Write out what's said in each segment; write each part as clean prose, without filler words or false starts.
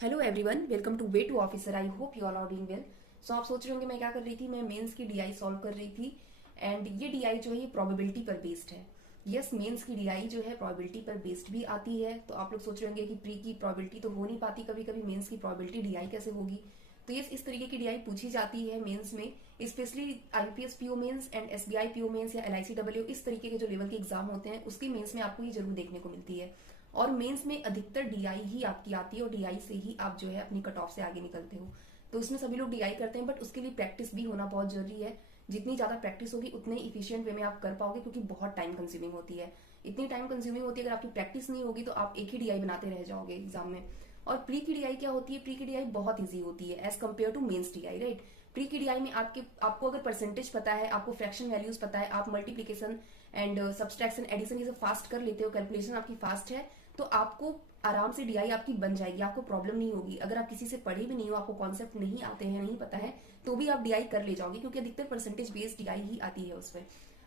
Hello everyone, welcome to way to officer. I hope you all are doing well. So आप सोच रहे होंगे मैं क्या कर रही थी। मैं मेंस की डीआई सॉल्व कर रही थी एंड ये डीआई जो है ये प्रोबेबिलिटी पर बेस्ड है। यस, मेंस की डीआई जो है प्रोबेबिलिटी पर बेस्ड भी आती है। तो आप लोग सोच रहे होंगे कि प्री की प्रोबेबिलिटी तो हो नहीं पाती, कभी कभी मेंस की प्रोबेबिलिटी डीआई कैसे होगी। तो यस, इस तरीके की डीआई पूछी जाती है मेंस में, specially IPS PO mains and SBI PO mains या एलआईसी डब्ल्यू, इस तरीके के जो लेवल के एग्जाम होते हैं उसके मेंस में आपको ये जरूर देखने को मिलती है। और मेंस में अधिकतर डीआई ही आपकी आती है और डीआई से ही आप जो है अपनी कट ऑफ से आगे निकलते हो। तो इसमें सभी लोग डीआई करते हैं, बट उसके लिए प्रैक्टिस भी होना बहुत जरूरी है। जितनी ज्यादा प्रैक्टिस होगी उतने इफिशियंट वे में आप कर पाओगे, क्योंकि बहुत टाइम कंज्यूमिंग होती है। इतनी टाइम कंज्यूमिंग होती है, अगर आपकी प्रैक्टिस नहीं होगी तो आप एक ही डीआई बनाते रह जाओगे एग्जाम में। और प्री की डीआई क्या होती है? प्री की डीआई बहुत ईजी होती है as compare to mains DI, right. Pre की डीआई में आपको अगर परसेंटेज पता है, आपको फ्रैक्शन वैल्यूज पता है, आप मल्टीप्लीकेशन एंड सब्सट्रैक्शन एडिशन ये सब फास्ट कर लेते हो, कैलकुलेशन आपकी फास्ट है, तो आपको आराम से डीआई आपकी बन जाएगी, आपको प्रॉब्लम नहीं होगी। अगर आप किसी से पढ़े भी नहीं हो, आपको कॉन्सेप्ट नहीं आते हैं, नहीं पता है, तो भी आप डीआई कर ले जाओगे, क्योंकि अधिकतर परसेंटेज बेस्ड डीआई ही आती है उसमें।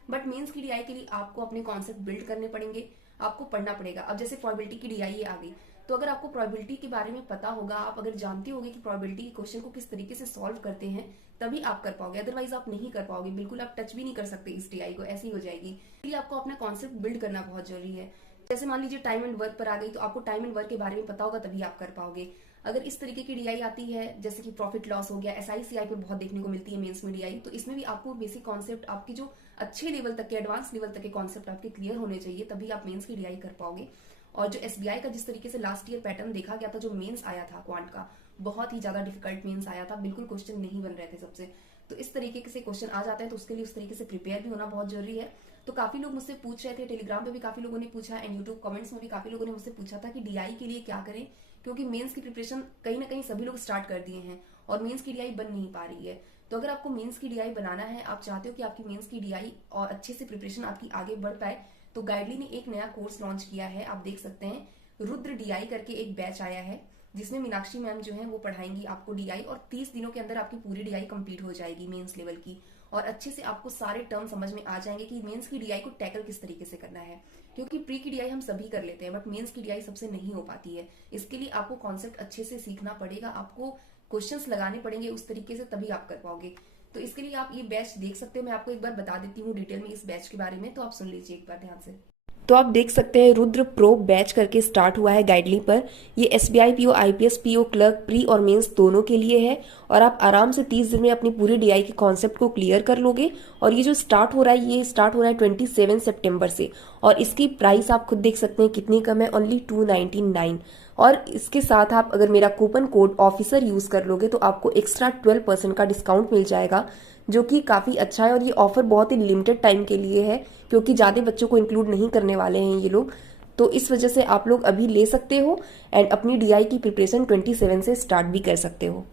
बट मेंस की डीआई के लिए आपको अपने कॉन्सेप्ट बिल्ड करने पड़ेंगे, आपको पढ़ना पड़ेगा। अब जैसे प्रोबेबिलिटी की डीआई आ गई, तो अगर आपको प्रोबेबिलिटी के बारे में पता होगा, आप अगर जानते होगे कि प्रोबेबिलिटी के क्वेश्चन को किस तरीके से सॉल्व करते हैं, तभी आप कर पाओगे। अदरवाइज आप नहीं कर पाओगे, बिल्कुल आप टच भी नहीं कर सकते इस डीआई को, ऐसी हो जाएगी। इसलिए आपको अपना कॉन्सेप्ट बिल्ड करना बहुत जरूरी है। जैसे मान लीजिए टाइम एंड वर्क पर आ गई, तो आपको टाइम एंड वर्क के बारे में पता होगा तभी आप कर पाओगे। अगर इस तरीके की डीआई आती है, जैसे कि प्रॉफिट लॉस हो गया, एसआईसीआई पे बहुत देखने को मिलती है मेंस में डीआई, तो इसमें भी आपको बेसिक कॉन्सेप्ट, आपकी जो अच्छे लेवल तक के, एडवांस लेवल तक के कॉन्सेप्ट आपके क्लियर होने चाहिए, तभी आप मेंस की डीआई कर पाओगे। और जो एसबीआई का जिस तरीके से लास्ट ईयर पैटर्न देखा गया था, जो मेंस आया था क्वांट का, बहुत ही ज्यादा डिफिकल्ट मेंस आया था, बिल्कुल क्वेश्चन नहीं बन रहे थे सबसे। तो इस तरीके से क्वेश्चन आ जाते हैं, तो उसके लिए उस तरीके से प्रिपेयर भी होना बहुत जरूरी है। तो काफी लोग मुझसे पूछ रहे थे, टेलीग्राम पे भी काफी लोगों ने पूछा एंड यूट्यूब कमेंट्स में भी काफी लोगों ने मुझसे पूछा था कि डीआई के लिए क्या करें, क्योंकि मेंस की प्रिपरेशन कहीं ना कहीं सभी लोग स्टार्ट कर दिए हैं और मेंस की डीआई बन नहीं पा रही है। तो अगर आपको मेंस की डीआई बनाना है, आप चाहते हो कि आपकी मेंस की डीआई और अच्छे से प्रिपरेशन आपकी आगे बढ़ पाए, तो गाइडली ने एक नया कोर्स लॉन्च किया है, आप देख सकते हैं। रुद्र डीआई करके एक बैच आया है, जिसमें मीनाक्षी मैम जो है वो पढ़ाएंगी आपको डीआई, और 30 दिनों के अंदर आपकी पूरी डीआई कंप्लीट हो जाएगी मेंस लेवल की। और अच्छे से आपको सारे टर्म समझ में आ जाएंगे कि मेंस की डीआई को टैकल किस तरीके से करना है। क्योंकि प्री की डीआई हम सभी कर लेते हैं, बट मेंस की डीआई सबसे नहीं हो पाती है। इसके लिए आपको कॉन्सेप्ट अच्छे से सीखना पड़ेगा, आपको क्वेश्चंस लगाने पड़ेंगे उस तरीके से, तभी आप कर पाओगे। तो इसके लिए आप ये बैच देख सकते हो। मैं आपको एक बार बता देती हूँ डिटेल में इस बैच के बारे में, तो आप सुन लीजिए एक बार ध्यान से। तो आप देख सकते हैं रुद्र प्रो बैच करके स्टार्ट हुआ है गाइडली पर। ये SBI PO, IPS PO, clerk, pre और मेंस दोनों के लिए है। और आप आराम से 30 दिन में अपनी पूरी डीआई के कॉन्सेप्ट को क्लियर कर लोगे। और ये जो स्टार्ट हो रहा है, ये स्टार्ट हो रहा है 27 सितंबर से। और इसकी प्राइस आप खुद देख सकते हैं कितनी कम है, ओनली 299। और इसके साथ आप अगर मेरा कूपन कोड ऑफिसर यूज कर लोगे तो आपको एक्स्ट्रा 12% का डिस्काउंट मिल जाएगा, जो कि काफी अच्छा है। और ये ऑफर बहुत ही लिमिटेड टाइम के लिए है, क्योंकि ज्यादा बच्चों को इंक्लूड नहीं करने वाले हैं ये लोग। तो इस वजह से आप लोग अभी ले सकते हो एंड अपनी डीआई की प्रिपरेशन 27 से स्टार्ट भी कर सकते हो।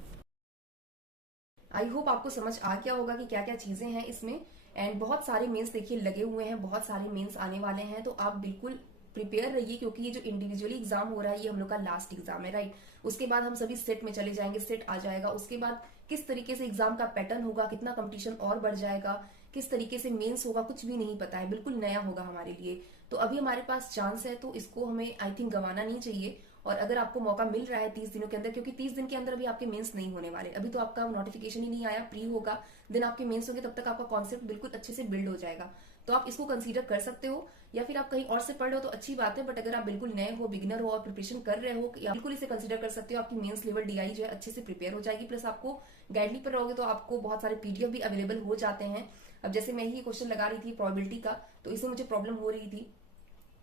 आई होप आपको समझ आ गया होगा कि क्या क्या चीजें हैं इसमें। एंड बहुत सारे मेंस देखिए लगे हुए हैं, बहुत सारे मेंस आने वाले हैं, तो आप बिल्कुल प्रिपेयर रहिए, क्योंकि ये जो इंडिविजुअली एग्जाम हो रहा है ये हम लोग का लास्ट एग्जाम है, राइट। उसके बाद हम सभी सेट में चले जाएंगे, सेट आ जाएगा, उसके बाद किस तरीके से एग्जाम का पैटर्न होगा, कितना कंपटीशन और बढ़ जाएगा, किस तरीके से मेंस होगा, कुछ भी नहीं पता है, बिल्कुल नया होगा हमारे लिए। तो अभी हमारे पास चांस है, तो इसको हमें आई थिंक गंवाना नहीं चाहिए। और अगर आपको मौका मिल रहा है 30 दिनों के अंदर, क्योंकि 30 दिन के अंदर अभी आपके मेंस नहीं होने वाले, अभी तो आपका नोटिफिकेशन ही नहीं आया, प्री होगा, देन आपके मेंस होंगे, तब तक आपका कॉन्सेप्ट बिल्कुल अच्छे से बिल्ड हो जाएगा। तो आप इसको कंसीडर कर सकते हो, या फिर आप कहीं और से पढ़ रहे हो तो अच्छी बात है, बट अगर आप बिल्कुल नए हो, बिगिनर हो और प्रिपरेशन कर रहे हो, या बिल्कुल इसे कंसीडर कर सकते हो। आपकी मेंस लेवल डीआई जो है अच्छे से प्रिपेयर हो जाएगी, प्लस आपको गाइडली पर रहोगे तो आपको बहुत सारे पीडीएफ भी अवेलेबल हो जाते हैं। अब जैसे मैं ही क्वेश्चन लगा रही थी प्रोबेबिलिटी का, तो इसमें मुझे प्रॉब्लम हो रही थी,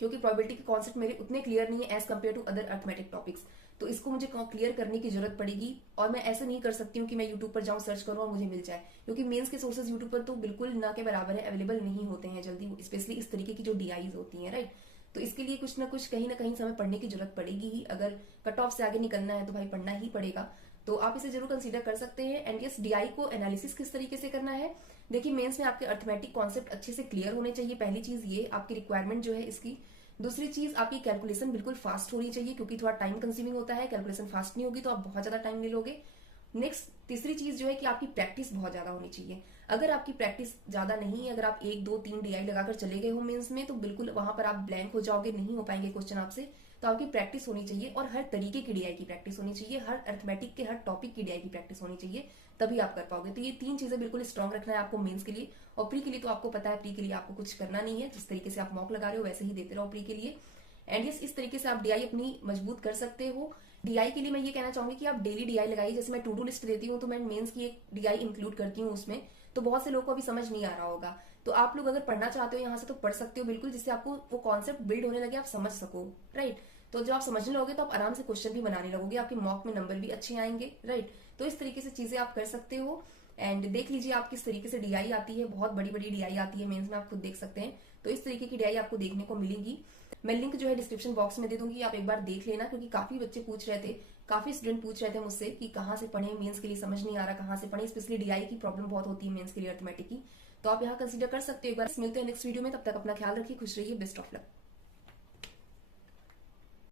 क्योंकि प्रोबेबिलिटी के कॉन्सेप्ट मेरे उतने क्लियर नहीं है as compare to other arithmetic topics. तो इसको मुझे क्लियर करने की जरूरत पड़ेगी। और मैं ऐसे नहीं कर सकती हूँ कि मैं यूट्यूब पर जाऊँ, सर्च करूँ और मुझे मिल जाए, क्योंकि मेंस के सोर्सेज यूट्यूब पर तो बिल्कुल ना के बराबर है, अवेलेबल नहीं होते हैं जल्दी, स्पेशली इस तरीके की जो डीआईज होती हैं, राइट। तो इसके लिए कुछ ना कुछ कहीं ना कहीं समय पढ़ने की जरूरत पड़ेगी ही। अगर कट ऑफ से आगे निकलना है तो भाई पढ़ना ही पड़ेगा। तो आप इसे जरूर कंसीडर कर सकते हैं। एंड यस, डीआई को एनालिसिस किस तरीके से करना है, देखिए मेंस में आपके अर्थमेटिक कॉन्सेप्ट अच्छे से क्लियर होने चाहिए, पहली चीज ये आपकी रिक्वायरमेंट जो है इसकी। दूसरी चीज, आपकी कैलकुलेशन बिल्कुल फास्ट होनी चाहिए, क्योंकि थोड़ा टाइम कंज्यूमिंग होता है, कैलकुलेशन फास्ट नहीं होगी तो आप बहुत ज्यादा टाइम ले लोगे। नेक्स्ट, तीसरी चीज जो है कि आपकी प्रैक्टिस बहुत ज्यादा होनी चाहिए। अगर आपकी प्रैक्टिस ज्यादा नहीं है, अगर आप 1 2 3 डीआई लगाकर चले गए हो मेंस में, तो बिल्कुल वहां पर आप ब्लैंक हो जाओगे, नहीं हो पाएंगे क्वेश्चन आपसे। तो आपकी प्रैक्टिस होनी चाहिए और हर तरीके की डीआई की प्रैक्टिस होनी चाहिए, हर अर्थमेटिक के हर टॉपिक की डीआई की प्रैक्टिस होनी चाहिए, तभी आप कर पाओगे। तो ये 3 चीजें बिल्कुल स्ट्रांग रखना है आपको मेंस के लिए। और प्री के लिए तो आपको पता है, प्री के लिए आपको कुछ करना नहीं है, जिस तरीके से आप मॉक लगा रहे हो वैसे ही देते रहो प्री के लिए। एंड यस, इस तरीके से आप डीआई अपनी मजबूत कर सकते हो। डीआई के लिए मैं ये कहना चाहूंगी कि आप डेली डीआई लगाइए। जैसे मैं टू डू लिस्ट देती हूँ तो मैं मेंस की एक डीआई इंक्लूड करती हूँ उसमें, तो बहुत से लोगों को अभी समझ नहीं आ रहा होगा। तो आप लोग अगर पढ़ना चाहते हो यहाँ से तो पढ़ सकते हो बिल्कुल, जिससे आपको वो कॉन्सेप्ट बिल्ड होने लगे, आप समझ सको, राइट। तो जब आप समझने लगोगे तो आप आराम से क्वेश्चन भी बनाने लगोगे, आपके मॉक में नंबर भी अच्छे आएंगे, राइट। तो इस तरीके से चीजें आप कर सकते हो। एंड देख लीजिए आप किस तरीके से डीआई आती है, बहुत बड़ी बड़ी डीआई आती है मेंस में, आप खुद देख सकते हैं। तो इस तरीके की डीआई आपको देखने को मिलेगी। मैं लिंक जो है डिस्क्रिप्शन बॉक्स में दे दूंगी, आप एक बार देख लेना, क्योंकि काफी बच्चे पूछ रहे थे, काफी स्टूडेंट पूछ रहे थे मुझसे कि कहाँ से पढ़े, मेंस के लिए समझ नहीं आ रहा कहाँ से पढ़े, स्पेशली डीआई की प्रॉब्लम बहुत होती है मेंस के लिए अर्थमेटिक की। तो आप यहाँ कंसीडर कर सकते हो एक बार। मिलते हैं नेक्स्ट वीडियो में, तब तक अपना ख्याल रखिए, खुश रहिए, बेस्ट ऑफ लक।